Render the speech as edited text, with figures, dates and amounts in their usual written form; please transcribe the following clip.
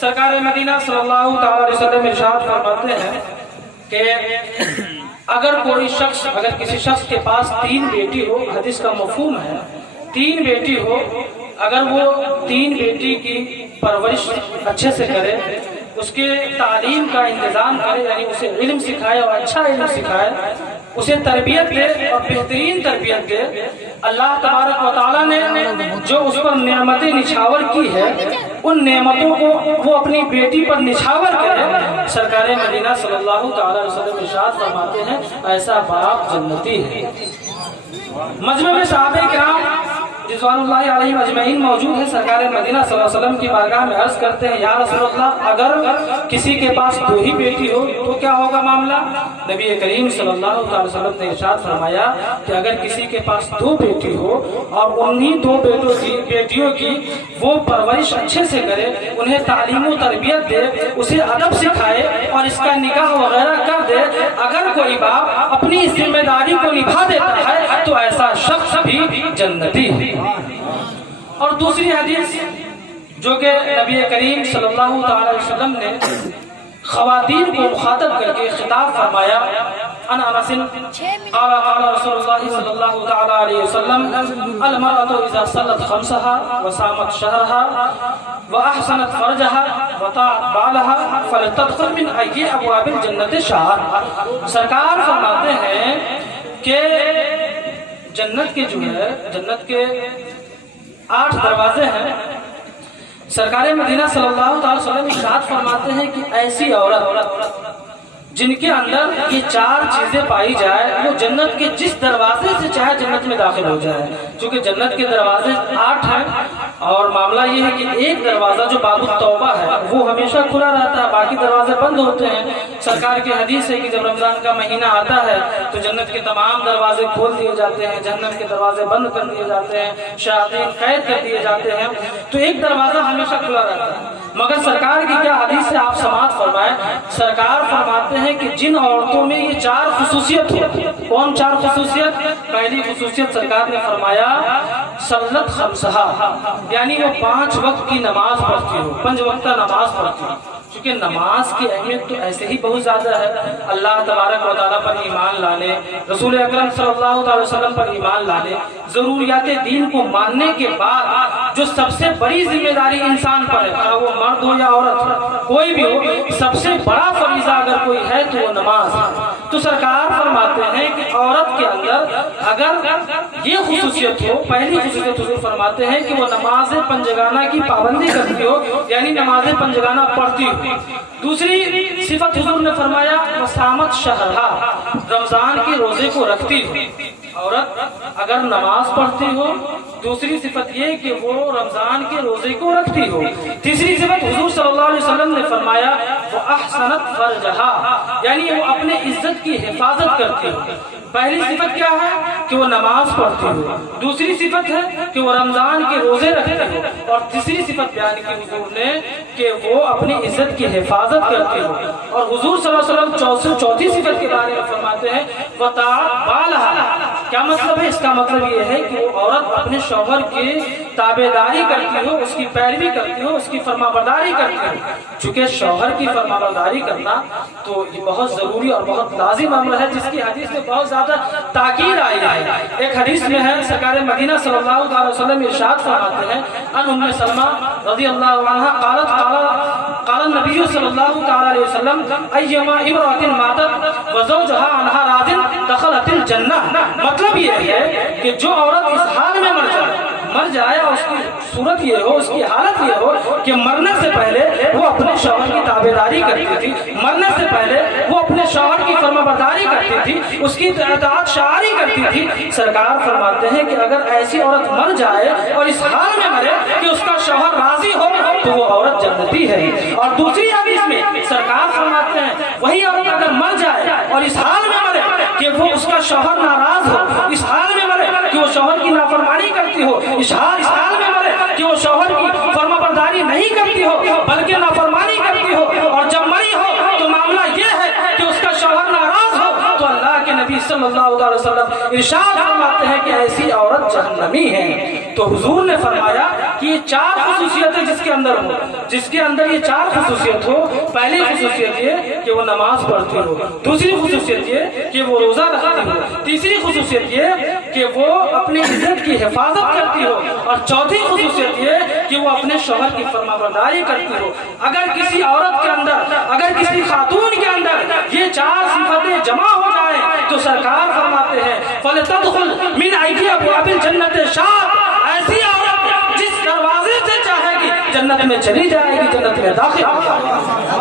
سرکار مدینہ صلی اللہ تعالی علیہ وسلم ارشاد فرماتے ہیں کہ اگر کسی شخص کے پاس 3 بیٹی ہو، حدیث کا مفہوم ہے 3 بیٹی ہو، اگر وہ 3 بیٹی کی پرورش اچھے سے کرے، اس کے تعلیم کا انتظام کرے، یعنی اسے علم سکھائے اور اچھا علم سکھائے، اسے تربیت دے اور بہترین تربیت دے، اللہ تبارک و تعالیٰ نے جو اس پر نعمتیں نچھاور کی ہے، ان نعمتوں کو وہ اپنی بیٹی پر نچھاور کرے۔ سرکار مدینہ صلی اللہ تعالی علیہ وسلم ارشاد فرماتے ہیں ایسا باپ جنتی ہے۔ مجمع میں صحابہ کرام رضوان اللہ علیہ اجمعین موجود ہیں۔ سرکار مدینہ صلی اللہ علیہ وسلم کی بارگاہ میں عرض کرتے ہیں یا رسول اللہ، اگر کسی کے پاس 2 ہی بیٹی ہو تو کیا ہوگا معاملہ؟ نبی کریم صلی اللہ علیہ وسلم نے ارشاد فرمایا کہ اگر کسی کے پاس 2 بیٹی ہو اور انہی 2 بیٹیوں کی وہ پرورش اچھے سے کرے، انہیں تعلیم و تربیت دے، اسے ادب سکھائے اور اس کا نکاح وغیرہ کر دے، اگر کوئی باپ اپنی اس ذمہ داری کو نبھا دیتا ہے تو ایسا شخص بھی جنتی ہے۔ اور دوسری حدیث جو کہ نبی کریم صلی اللہ تعالی وسلم نے خواتین کو مخاطب کر کے خطاب فرمایا، ان انس قال قال رسول اللہ صلی اللہ تعالی علیہ وسلم المرأة اذا صلت خمسها وصامت شهرها واحسنت فرجها وطاعت بالها فلتدخل من ای ابواب الجنة شاءت۔ سرکار فرماتے ہیں کہ جنت کے جو ہے جنت کے 8 دروازے ہیں۔ سرکار مدینہ صلی اللہ تعالی وسلم ارشاد فرماتے ہیں کہ ایسی عورت جن کے اندر یہ 4 چیزیں پائی جائے وہ جنت کے جس دروازے سے چاہے جنت میں داخل ہو جائے، چونکہ جنت کے دروازے 8 ہیں اور معاملہ یہ ہے کہ ایک دروازہ جو باب التوبہ ہے وہ ہمیشہ کھلا رہتا ہے، باقی دروازے بند ہوتے ہیں۔ سرکار کی حدیث ہے کہ جب رمضان کا مہینہ آتا ہے تو جنت کے تمام دروازے کھول دیے جاتے ہیں، جہنم کے دروازے بند کر دیے جاتے ہیں، شیاطین قید کر دیے جاتے ہیں، تو ایک دروازہ ہمیشہ کھلا رہتا ہے۔ مگر سرکار کی کیا حدیث سے آپ سماعت فرمائیں، سرکار فرماتے ہیں کہ جن عورتوں میں یہ 4 خصوصیت ہو، کون 4 خصوصیت؟ پہلی خصوصیت سرکار نے فرمایا صلت خمسہا، یعنی وہ 5 وقت کی نماز پڑھتی ہو، 5 وقت نماز پڑھتی ہو۔ چونکہ نماز کی اہمیت تو ایسے ہی بہت زیادہ ہے، اللہ تبارک و تعالیٰ پر ایمان لانے، رسول اکرم صلی اللہ علیہ وسلم پر ایمان لانے، ضروریات دین کو ماننے کے بعد جو سب سے بڑی ذمہ داری انسان پر ہے، چاہے وہ مرد ہو یا عورت کوئی بھی ہو، سب سے بڑا فریضہ اگر کوئی ہے تو وہ نماز ہے۔ تو سرکار فرماتے ہیں کہ عورت کے اندر اگر یہ خصوصیت ہو، پہلی خصوصیت حضور فرماتے ہیں کہ وہ نماز پنجگانہ کی پابندی کرتی ہو، یعنی نماز پنجگانہ پڑھتی ہو۔ دوسری صفت حضور نے فرمایا وصامت شہرہا، رمضان کے روزے کو رکھتی ہو۔ عورت اگر نماز پڑھتی ہو، دوسری صفت یہ کہ وہ رمضان کے روزے کو رکھتی ہو۔ تیسری صفت حضور صلی اللہ علیہ وسلم نے فرمایا وہ احسنت فرجہا، یعنی وہ اپنے عزت کی حفاظت کرتی ہو۔ پہلی صفت کیا ہے کہ وہ نماز پڑھتی ہو، دوسری صفت ہے کہ وہ رمضان کے روزے رکھتی ہو، اور تیسری صفت بیان کی حضور نے کہ وہ اپنی عزت کی حفاظت کرتی ہو۔ اور حضور صلی اللہ علیہ وسلم چوتھی صفت کے بارے میں فرماتے ہیں وطاعت بالہا۔ کیا مطلب ہے؟ اس کا مطلب یہ ہے کہ وہ عورت اپنے شوہر کی تابعداری کرتی ہو، اس کی پیروی کرتی ہو، اس کی فرما برداری کرتی ہو۔ چونکہ شوہر کی فرما برداری کرنا تو یہ بہت ضروری اور بہت لازم امر ہے، جس کی حدیث میں بہت زیادہ تاکید آئی ہے۔ ایک حدیث میں ہے سرکار مدینہ صلی اللہ علیہ وسلم ارشاد فرماتے ہیں ان ام سلمہ رضی اللہ عنہا قالت قال النبی صلی اللہ علیہ وسلم ایما امرأة ماتت وزوجها عنها راض دخلت الجنہ۔ مطلب یہ ہے کہ جو عورت اس حال میں مر جائے اور اس کی صورت یہ ہو، اس کی حالت یہ ہو کہ مرنے سے پہلے وہ اپنے شوہر کی تابعداری کرتی تھی، مرنے سے پہلے وہ اپنے شوہر کی فرما برداری کرتی تھی، اس کی اطاعت شعاری کرتی تھی، سرکار فرماتے ہیں کہ اگر ایسی عورت مر جائے اور اس حال میں مرے کہ اس کا شوہر راضی ہو تو وہ عورت جنتی ہے۔ اور دوسری حدیث میں سرکار فرماتے ہیں وہی عورت اگر مر جائے اور اس حال میں مرے کہ وہ اس کا شوہر ناراض ہو، اس حال میں مرے کہ وہ شوہر کی نافرمانی کرتی ہو، اس حال میں مرے کہ وہ شوہر کی فرما برداری نہیں کرتی ہو بلکہ نافرمانی کرتی ہو، اور جب مری ہو تو معاملہ یہ ہے کہ اس کا شوہر ناراض ہو، تو اللہ کے نبی صلی صلی اللہ علیہ وسلم ارشاد فرماتے ہیں کہ ایسی عورت جہنمی ہے۔ تو حضور نے فرمایا کہ یہ 4 خصوصیتیں جس کے اندر ہو، جس کے اندر یہ 4 خصوصیت ہو، پہلی خصوصیت یہ کہ وہ نماز پڑھتی ہو، دوسری خصوصیت یہ کہ وہ روزہ رکھتی ہو، تیسری خصوصیت یہ کہ وہ اپنی عزت کی حفاظت کرتی ہو، اور چوتھی خصوصیت یہ کہ وہ اپنے شوہر کی فرمانبرداری کرتی ہو۔ اگر کسی عورت کے اندر، اگر کسی خاتون کے اندر یہ 4 صفتیں جمع ہو جائیں تو سرکار فرماتے ہیں فَلْتَدْخُلْ مِنْ أَيِّ أَبْوَابِ الْجَنَّةِ شَاءَتْ، ایسی عورت جس دروازے سے چاہے گی جنت میں چلی جائے گی، جنت میں داخل ہو جائے گی۔